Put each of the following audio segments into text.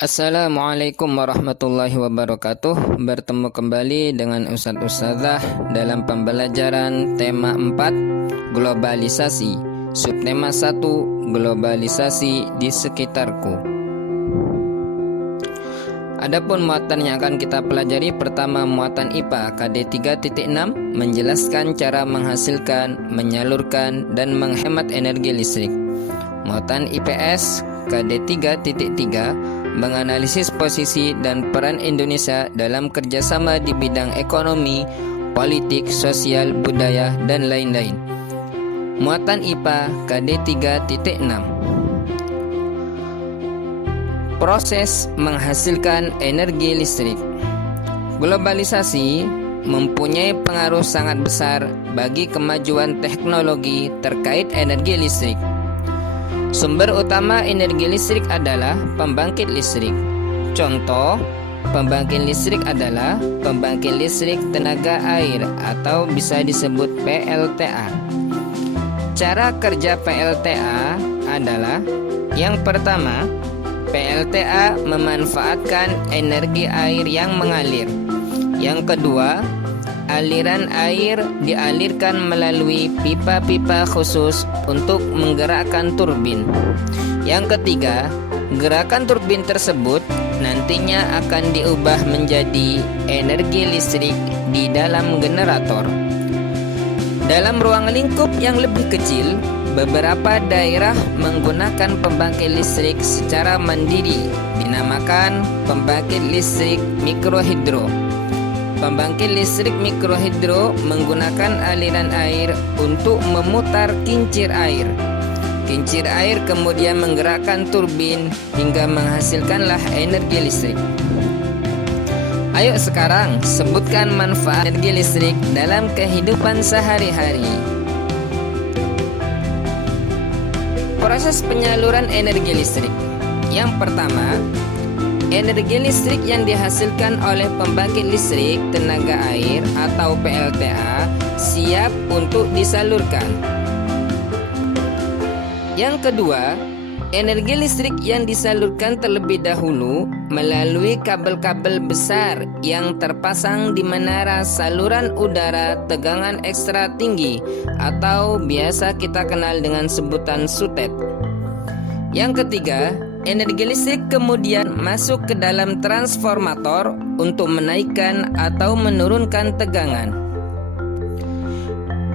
Assalamualaikum warahmatullahi wabarakatuh. Bertemu kembali dengan Ustadz Ustadzah dalam pembelajaran tema 4 globalisasi, subtema 1 globalisasi di sekitarku. Adapun muatan yang akan kita pelajari, pertama muatan IPA KD 3.6 menjelaskan cara menghasilkan, menyalurkan dan menghemat energi listrik. Muatan IPS KD 3.3 menganalisis posisi dan peran Indonesia dalam kerjasama di bidang ekonomi, politik, sosial, budaya, dan lain-lain. Muatan IPA KD 3.6 proses menghasilkan energi listrik. Globalisasi mempunyai pengaruh sangat besar bagi kemajuan teknologi terkait energi listrik. Sumber utama energi listrik adalah pembangkit listrik. Contoh, pembangkit listrik adalah pembangkit listrik tenaga air atau bisa disebut PLTA. Cara kerja PLTA adalah: yang pertama, PLTA memanfaatkan energi air yang mengalir. Yang kedua, aliran air dialirkan melalui pipa-pipa khusus untuk menggerakkan turbin. Yang ketiga, gerakan turbin tersebut nantinya akan diubah menjadi energi listrik di dalam generator. Dalam ruang lingkup yang lebih kecil, beberapa daerah menggunakan pembangkit listrik secara mandiri, dinamakan pembangkit listrik mikrohidro. Pembangkit listrik mikrohidro menggunakan aliran air untuk memutar kincir air. Kincir air kemudian menggerakkan turbin hingga menghasilkanlah energi listrik. Ayo sekarang sebutkan manfaat energi listrik dalam kehidupan sehari-hari. Proses penyaluran energi listrik. Yang pertama, energi listrik yang dihasilkan oleh pembangkit listrik tenaga air atau PLTA siap untuk disalurkan. Yang kedua, energi listrik yang disalurkan terlebih dahulu melalui kabel-kabel besar yang terpasang di menara saluran udara tegangan ekstra tinggi atau biasa kita kenal dengan sebutan SUTET. Yang ketiga, energi listrik kemudian masuk ke dalam transformator untuk menaikkan atau menurunkan tegangan.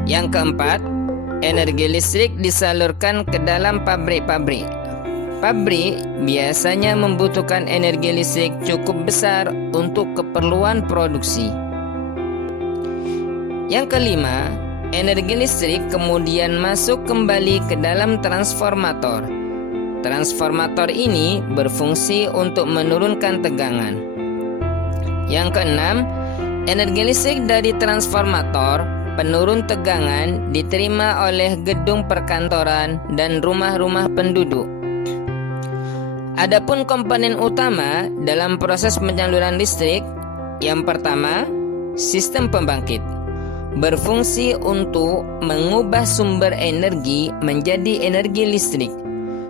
Yang keempat, energi listrik disalurkan ke dalam pabrik-pabrik. Pabrik biasanya membutuhkan energi listrik cukup besar untuk keperluan produksi. Yang kelima, energi listrik kemudian masuk kembali ke dalam transformator. Transformator ini berfungsi untuk menurunkan tegangan. Yang keenam, energi listrik dari transformator penurun tegangan diterima oleh gedung perkantoran dan rumah-rumah penduduk. Adapun komponen utama dalam proses penyaluran listrik, yang pertama, sistem pembangkit berfungsi untuk mengubah sumber energi menjadi energi listrik.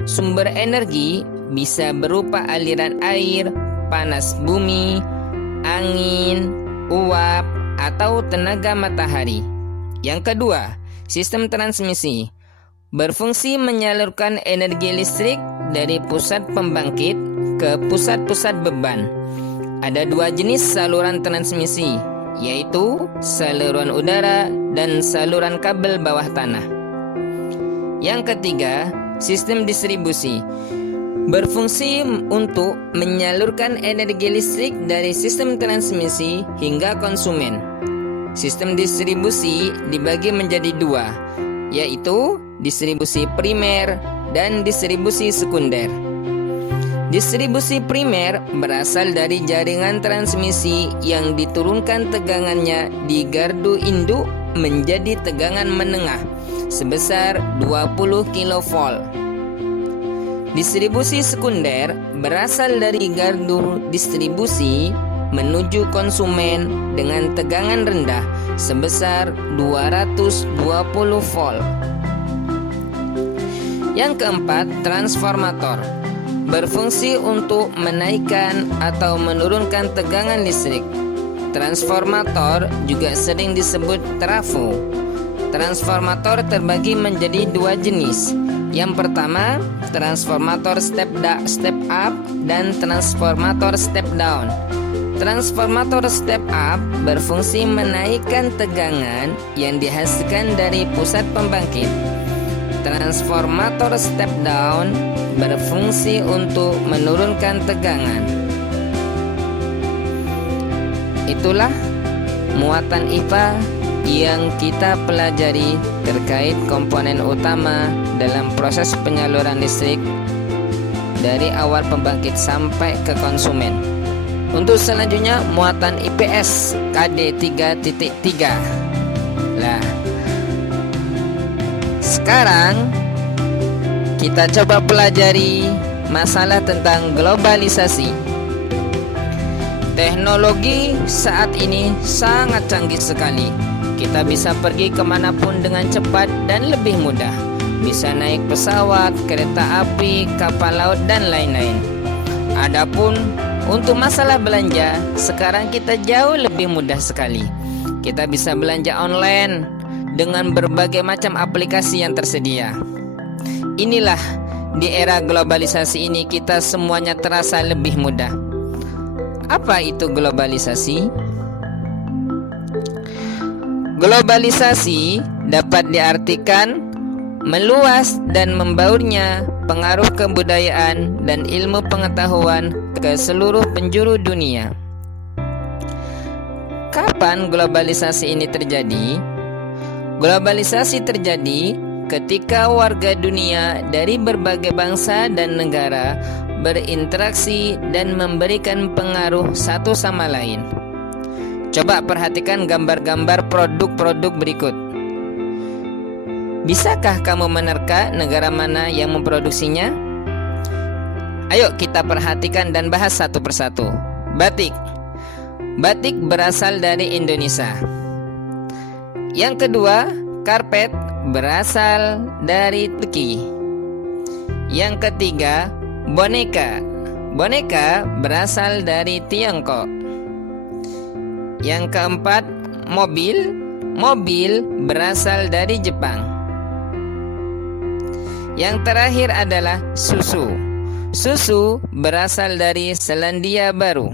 Sumber energi bisa berupa aliran air, panas bumi, angin, uap, atau tenaga matahari. Yang kedua, sistem transmisi berfungsi menyalurkan energi listrik dari pusat pembangkit ke pusat-pusat beban. Ada dua jenis saluran transmisi, yaitu saluran udara dan saluran kabel bawah tanah. Yang ketiga, sistem distribusi berfungsi untuk menyalurkan energi listrik dari sistem transmisi hingga konsumen. Sistem distribusi dibagi menjadi dua, yaitu distribusi primer dan distribusi sekunder. Distribusi primer berasal dari jaringan transmisi yang diturunkan tegangannya di gardu induk menjadi tegangan menengah sebesar 20 kV. Distribusi sekunder berasal dari gardu distribusi menuju konsumen dengan tegangan rendah sebesar 220 volt. Yang keempat, transformator berfungsi untuk menaikkan atau menurunkan tegangan listrik. Transformator juga sering disebut trafo. Transformator terbagi menjadi dua jenis. Yang pertama, transformator step up dan transformator step down. Transformator step up berfungsi menaikkan tegangan yang dihasilkan dari pusat pembangkit. Transformator step down berfungsi untuk menurunkan tegangan. Itulah muatan IPA yang kita pelajari terkait komponen utama dalam proses penyaluran listrik dari awal pembangkit sampai ke konsumen. Untuk selanjutnya muatan IPS KD 3.3. Nah, sekarang kita coba pelajari masalah tentang globalisasi. Teknologi saat ini sangat canggih sekali. Kita bisa pergi kemanapun dengan cepat dan lebih mudah. Bisa naik pesawat, kereta api, kapal laut, dan lain-lain. Adapun untuk masalah belanja, sekarang kita jauh lebih mudah sekali. Kita bisa belanja online dengan berbagai macam aplikasi yang tersedia. Inilah di era globalisasi ini kita semuanya terasa lebih mudah. Apa itu globalisasi? Globalisasi dapat diartikan meluas dan membaurnya pengaruh kebudayaan dan ilmu pengetahuan ke seluruh penjuru dunia. Kapan globalisasi ini terjadi? Globalisasi terjadi ketika warga dunia dari berbagai bangsa dan negara berinteraksi dan memberikan pengaruh satu sama lain. Coba perhatikan gambar-gambar produk-produk berikut. Bisakah kamu menerka negara mana yang memproduksinya? Ayo kita perhatikan dan bahas satu persatu. Batik. Batik berasal dari Indonesia. Yang kedua, karpet berasal dari Turki. Yang ketiga, boneka. Boneka berasal dari Tiongkok. Yang keempat, mobil. Mobil berasal dari Jepang. Yang terakhir adalah susu. Susu berasal dari Selandia Baru.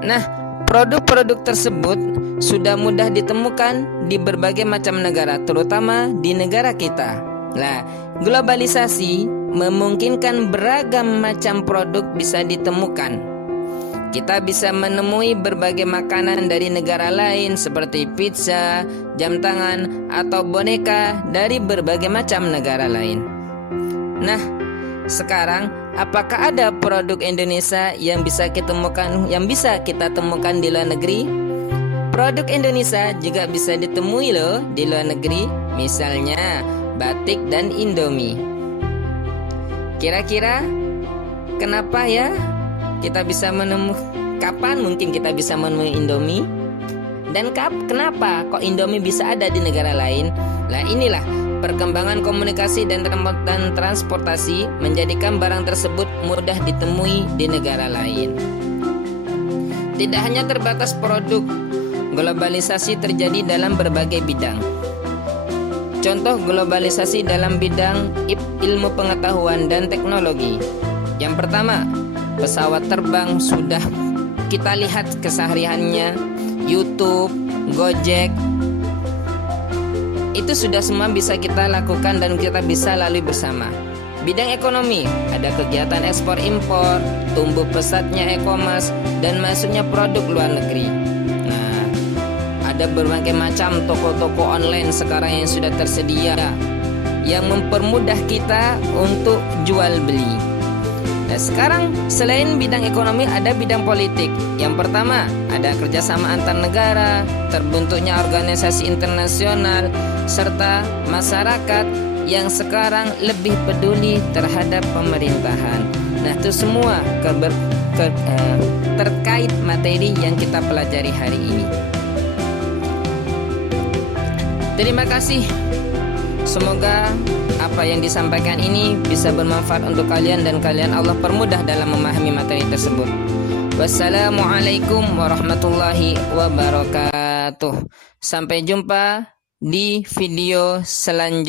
Nah, produk-produk tersebut sudah mudah ditemukan di berbagai macam negara, terutama di negara kita. Nah, globalisasi memungkinkan beragam macam produk bisa ditemukan. Kita bisa menemui berbagai makanan dari negara lain seperti pizza, jam tangan, atau boneka dari berbagai macam negara lain. Nah, sekarang apakah ada produk Indonesia yang bisa kita temukan di luar negeri? Produk Indonesia juga bisa ditemui loh di luar negeri, misalnya batik dan Indomie. Kira-kira kenapa ya kita bisa kapan mungkin kita bisa menemui Indomie? Dan kenapa kok Indomie bisa ada di negara lain? Nah, inilah perkembangan komunikasi dan transportasi menjadikan barang tersebut mudah ditemui di negara lain. Tidak hanya terbatas produk, globalisasi terjadi dalam berbagai bidang. Contoh globalisasi dalam bidang ilmu pengetahuan dan teknologi. Yang pertama, pesawat terbang sudah kita lihat kesehariannya, YouTube, Gojek. Itu sudah semua bisa kita lakukan dan kita bisa lalui bersama. Bidang ekonomi, ada kegiatan ekspor impor, tumbuh pesatnya e-commerce dan masuknya produk luar negeri. Nah, ada berbagai macam toko-toko online sekarang yang sudah tersedia yang mempermudah kita untuk jual beli. Nah, sekarang selain bidang ekonomi ada bidang politik. Yang pertama, ada kerjasama antar negara, terbentuknya organisasi internasional, serta masyarakat yang sekarang lebih peduli terhadap pemerintahan. Nah, itu semua terkait materi yang kita pelajari hari ini. Terima kasih Semoga apa yang disampaikan ini bisa bermanfaat untuk kalian dan kalian Allah permudah dalam memahami materi tersebut. Wassalamualaikum warahmatullahi wabarakatuh. Sampai jumpa di video selanjutnya.